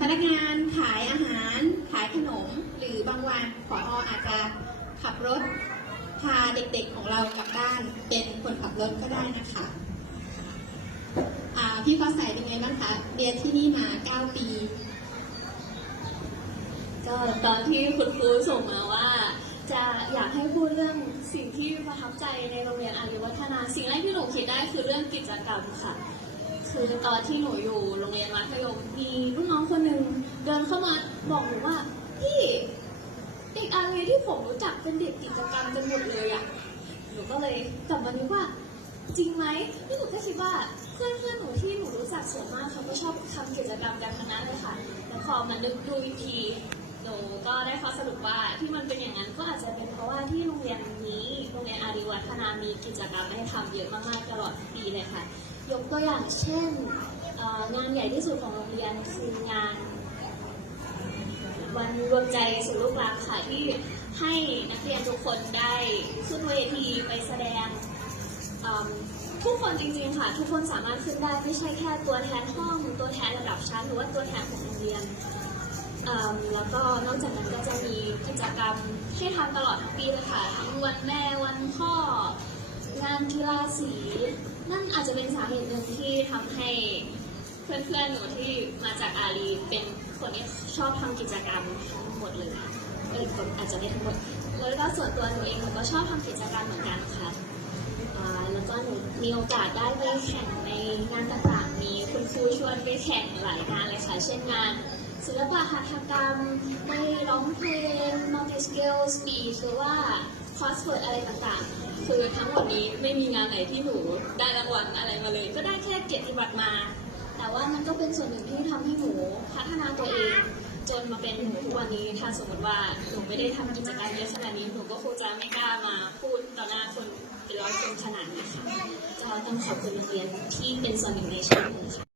พนักงานขายอาหาร ขายขนม หรือบางวันผออาจจะขับรถพาเด็กๆของเรากลับบ้าน เป็นคนขับรถก็ได้นะคะพี่ฟ้าใสเป็นไงบ้างคะเรียนที่นี่มา 9 ปี ก็ตอนที่คุณครูส่งมาว่า จะอยากให้พูดเรื่องสิ่งที่ประทับใจในโรงเรียนอารีวัฒนา สิ่งแรกที่หนูคิดได้คือเรื่องกิจกรรมค่ะ คือตอนที่หนูอยู่โรงเรียนมัธยมมีลูกน้องคนหนึ่งเดินเข้ามาบอกหนูว่าพี่เด็กอารีที่ผมรู้จักเป็นเด็กกิจกรรมกันหมดเลยอะหนูก็เลยกลับมานึกว่าจริงไหมที่หนูก็คิดว่าเพื่อนเพื่อนๆหนูที่หนูรู้จักส่วนมากเขาก็ชอบทำกิจกรรมกันทั้งนั้นเลยค่ะแล้วพอมานึกดูอีกทีหนูก็ได้ข้อสรุปว่าที่มันเป็นอย่างนั้นก็อาจจะเป็นเพราะว่าที่โรงเรียนนี้โรงเรียนอารีวัฒนามีกิจกรรมให้ทำเยอะมากๆตลอดปีเลยค่ะ ยกตัวอย่างเช่น งานใหญ่ที่สุดของโรงเรียนคืองานวันรวมใจสู่ลูกรักค่ะที่ให้นักเรียนทุกคนได้ขึ้นเวทีไปแสดงทุกคนจริงๆค่ะ ทุกคนสามารถขึ้นได้ไม่ใช่แค่ตัวแทนห้องตัวแทนระดับชั้นหรือว่าตัวแทนของโรงเรียนแล้วก็นอกจากนั้นก็จะมีกิจกรรมที่ทำตลอดทั้งปีเลยค่ะทั้งวันแม่วันพ่องานกีฬาสี นั่นอาจจะเป็นสาเหตุหนึ่งที่ทำให้เพื่อนๆหนูที่มาจากอาลีเป็นคนที่ชอบทำกิจกรรมทั้งหมดเลยเออคนอาจจะไม่ทั้งหมดแล้วก็ส่วนตัวหนูเองหนูก็ชอบทำกิจกรรมเหมือนกันค่ะอ่าแล้วก็หนูมีโอกาสได้ไปแข่งในงานต่างๆมีคุณครูชวนไปแข่งหลายงานเลยค่ะเช่นงาน ศิลปะหัตถกรรมในร้องเพลง multi skill speech หรือว่า crossword อะไรต่างๆ คือทั้งหมดนี้ไม่มีงานไหนที่หนูได้รางวัลอะไรมาเลย ก็ได้แค่เกียรติบัตรมา แต่ว่ามันก็เป็นส่วนหนึ่งที่ทำให้หนูพัฒนาตัวเอง จนมาเป็นหนูทุกวันนี้ถ้าสมมติว่าหนูไม่ได้ทำกิจกรรมเยอะขนาดนี้หนูก็คงจะไม่กล้ามาพูดต่อหน้าคนเป็นร้อยคนขนาดนี้ค่ะก็ต้องขอบคุณโรงเรียนที่เป็นส่วนหนึ่งในชีวิตหนูค่ะ